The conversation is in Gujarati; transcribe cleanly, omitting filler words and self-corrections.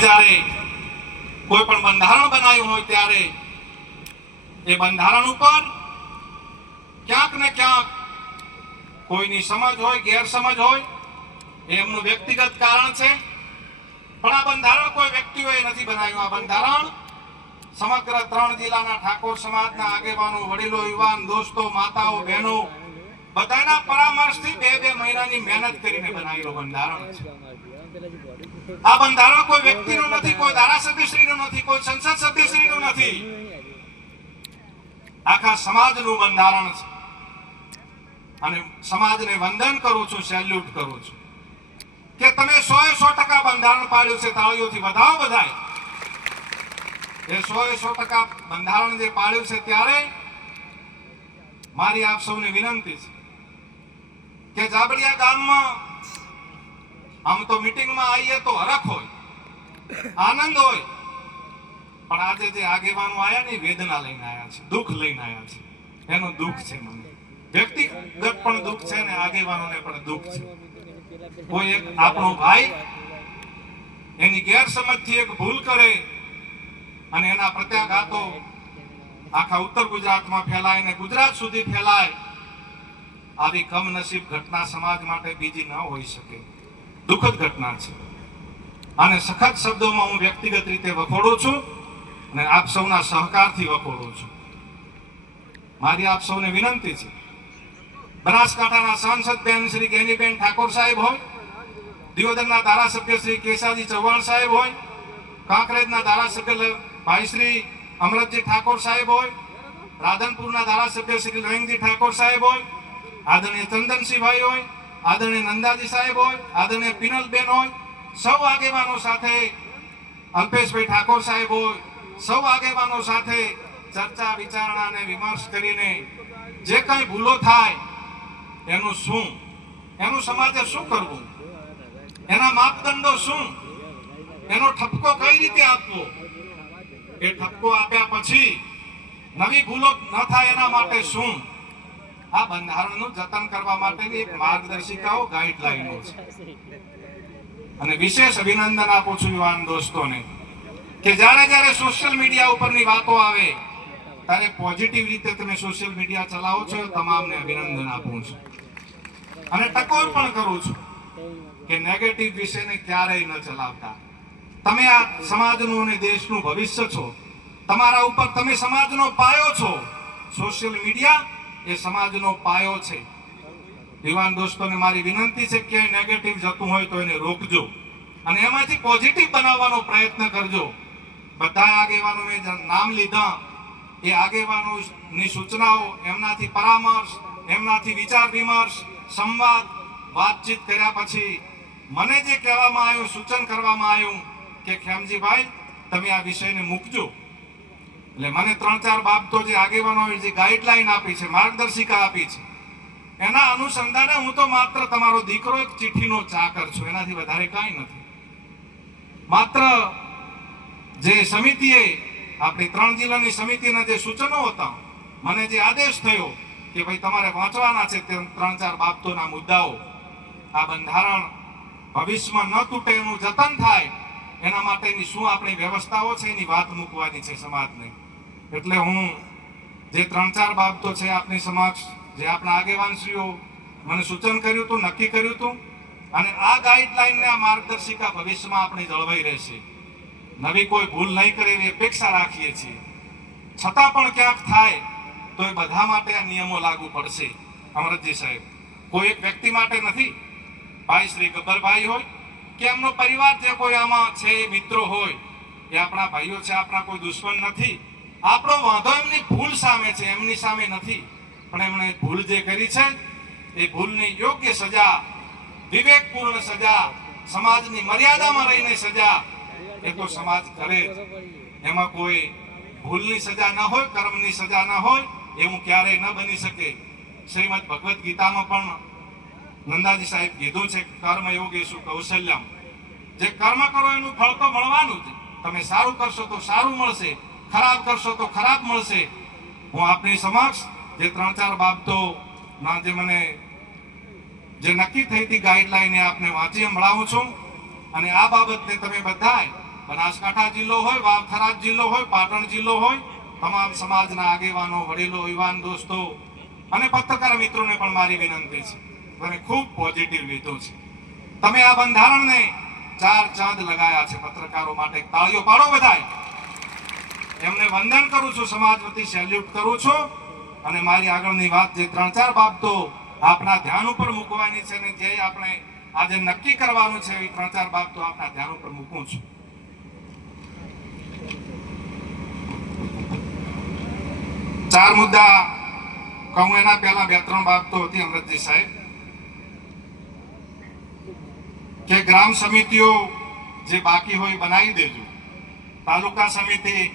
જ્યારે કોઈ પણ બંધારણ બનાવ્યું હોય ત્યારે એ બંધારણ ઉપર ક્યાંક ને ક્યાંક કોઈની સમજ હોય, ગેરસમજ હોય, એમનું વ્યક્તિગત કારણ છે. પણ આ બંધારણ કોઈ વ્યક્તિઓએ નથી બનાવ્યું. આ બંધારણ સમગ્ર 3 જિલ્લાના ઠાકોર સમાજના આગેવાનો, વડીલો, યુવાન, દોસ્તો, માતાઓ, બહેનો બધાના પરામર્શથી 2 મહિનાની મહેનત કરીને બનાવેલું બંધારણ છે. આ બંધારણ કોઈ વ્યક્તિનું નથી, કોઈ ધારાસભ્યશ્રીનું નથી, કોઈ સંસદ સભ્યશ્રીનું નથી. આખા સમાજનું બંધારણ છે. અને સમાજને વંદન કરું છું, સેલ્યુટ કરું છું કે તમે 100% બંધારણ પાડ્યું છે. તાળીઓથી વધાવો બધાય. એ 100% બંધારણ જે પાડ્યું છે ત્યારે મારી આપ સૌને વિનંતી છે કે જાબડિયા ગામમાં આમ તો મીટિંગમાં આવીએ તો હરખ હોય, આનંદ હોય, પણ આજે જે આગેવાનો આયા ને વેદના લઈને આયા છે, દુઃખ લઈને આયા છે. એનું દુઃખ છે. મને વ્યક્તિગત પણ દુઃખ છે ને આગેવાનોને પણ દુઃખ છે. કોઈ એક આપણો ભાઈ એની ગેરસમજથી એક ભૂલ કરે અને એના પ્રત્યાઘાતો આખા ઉત્તર ગુજરાતમાં ફેલાય ને ગુજરાત સુધી ફેલાય. આવી કમનસીબ ઘટના સમાજ માટે બીજી ન હોઈ શકે. દુઃખદ ઘટના છે અને સખત શબ્દોમાં હું વ્યક્તિગત રીતે વખોડું છું અને આપ સૌના સહકારથી વખોડું છું. મારી આપ સૌને વિનંતી છે, બનાસકાંઠાના સાંસદ બેન શ્રી ગેનીબેન ઠાકોર સાહેબ હોય, દિયોદરના ધારાસભ્ય શ્રી કેશાજી ચૌહાણ સાહેબ હોય, કાંકરેજના ધારાસભ્ય ભાઈ શ્રી અમરતજી ઠાકોર સાહેબ હોય, રાધનપુરના ધારાસભ્ય શ્રી લવિંગજી ઠાકોર સાહેબ હોય, આદરણીય ચંદનસિંહભાઈ હોય, આદરણીય નંદાજી સાહેબ હોય, આદરણીય પિનલબેન હોય, સૌ આગેવાનો સાથે અલ્પેશભાઈ ઠાકોર સાહેબ હોય, સૌ આગેવાનો સાથે ચર્ચા વિચારણા અને વિમર્શ કરીને જે કઈ ભૂલો થાય એનું શું, એનું સમાજે શું કરવું, એના માપદંડો શું, એનો ઠપકો કઈ રીતે આપવો, એ ઠપકો આપ્યા પછી નવી ભૂલો ન થાય એના માટે શું, આ બંધારણનું જતન કરવા માટેની એક માર્ગદર્શિકાઓ, ગાઈડલાઈનો છે. અને વિશેષ અભિનંદન આપું છું યુવાન દોસ્તોને કે જ્યારે સોશિયલ મીડિયા ઉપરની વાતો આવે ત્યારે પોઝિટિવ રીતે તમે સોશિયલ મીડિયા ચલાવો છો. તમામને અભિનંદન આપું છું અને ટકોર પણ કરું છું કે નેગેટિવ વિષયને ક્યારેય ન ચલાવતા. તમે આ સમાજનું અને દેશનું ભવિષ્ય છો. તમારા ઉપર તમે સમાજનો પાયો છો. સોશિયલ મીડિયા એ સમાજનો પાયો છે. યુવાન દોસ્તોને મારી વિનંતી છે કે નેગેટિવ જતું હોય તો એને રોકજો અને એમાંથી પોઝિટિવ બનાવવાનો પ્રયત્ન કરજો. બધા આગેવાનો મેં નામ લીધા, એ આગેવાનોની સૂચનાઓ, એમનાથી પરામર્શ, એમનાથી વિચાર વિમર્શ, સંવાદ, વાતચીત કર્યા પછી મને જે કહેવામાં આવ્યું, સૂચન કરવામાં આવ્યું કે ખેમજીભાઈ તમે આ વિષયને મૂકજો. એટલે મને 3-4 બાબતો જે આગેવાનોએ જે ગાઈડલાઈન આપી છે, માર્ગદર્શિકા આપી છે, એના અનુસંધાને હું તો માત્ર તમારો દીકરો એક ચિઠ્ઠીનો ચાકર છું, એનાથી વધારે કાંઈ નથી. માત્ર જે સમિતિએ આપણી 3 જિલ્લાની સમિતિના જે સૂચનો હતા, મને જે આદેશ થયો કે ભાઈ તમારે વાંચવાના છે તે 3-4 બાબતોના મુદ્દાઓ, આ બંધારણ ભવિષ્યમાં ન તૂટે, એનું જતન થાય એના માટેની શું આપણી વ્યવસ્થાઓ છે એની વાત મૂકવાની છે સમાજને. એટલે હું જે 3-4 બાબતો છે આપની સમક્ષ, જે આપણા આગેવાનશ્રીઓ મને સૂચન કર્યું હતું, નક્કી કર્યું હતું, અને આ ગાઈડલાઈનને, આ માર્ગદર્શિકા ભવિષ્યમાં આપણે જળવાઈ રહેશે. નવી કોઈ ભૂલ નહીં કરે એવી અપેક્ષા રાખીએ છીએ. છતાં પણ ક્યાંક થાય તો એ બધા માટે આ નિયમો લાગુ પડશે. અમરતજી સાહેબ, કોઈ એક વ્યક્તિ માટે નથી. ભાઈ શ્રી ગબ્બરભાઈ હોય કે એમનો પરિવાર જે કોઈ આમાં છે, મિત્રો હોય, એ આપણા ભાઈઓ છે, આપણા કોઈ દુશ્મન નથી. આપણો વાંધો એમની ભૂલ સામે છે, એમની સામે નથી. પણ એમણે ભૂલ જે કરી છે એ ભૂલની યોગ્ય સજા, વિવેકપૂર્ણ સજા, સમાજની મર્યાદામાં રહીને સજા એ તો સમાજ કરે. એમાં કોઈ ભૂલની સજા ન હોય, કર્મની સજા ન હોય, એવું ક્યારેય ન બની શકે. શ્રીમદ ભગવદ્ ગીતામાં પણ નંદાજી સાહેબ કીધું છે, કર્મ યોગેશુ કૌશલ્યમ. જે કર્મ કરો એનું ફળ તો મળવાનું જ. તમે સારું કરશો તો સારું મળશે, ખરાબ કરશો તો ખરાબ મળશે. હું આપની સમક્ષ જે 3-4 બાબતો ના જે મને જે નક્કી થઈ હતી ગાઈડલાઈન, આપને વાંચી સંભળાવું છું. અને આ બાબતને તમે બધાય બનાસકાંઠા જિલ્લો હોય, વાવ થરાદ જિલ્લો હોય, પાટણ જિલ્લો હોય, તમામ સમાજના આગેવાનો, વડીલો, યુવાન દોસ્તો અને પત્રકાર મિત્રોને પણ મારી વિનંતી છે, મને ખૂબ પોઝિટિવ લીધું છે. તમે આ બંધારણને 4 ચાંદ લગાયા છે. પત્રકારો માટે તાળીઓ પાડો બધાય. એમને વંદન કરું છું, સમાજ વતી સેલ્યુટ કરું છું. અને મારી આગળની વાત જે 3-4 બાબતો આપના ધ્યાન ઉપર મૂકવાની છે ને જે આપણે આજે નક્કી કરવાનું છે એ 3-4 બાબતો આપના ધ્યાન ઉપર મૂકું છું. ચાર મુદ્દા કહું એના પહેલા 2-3 બાબતો હતી અમૃતજી સાહેબ, કે ગ્રામ સમિતિઓ જે બાકી હોય બનાવી દેજો. તાલુકા સમિતિ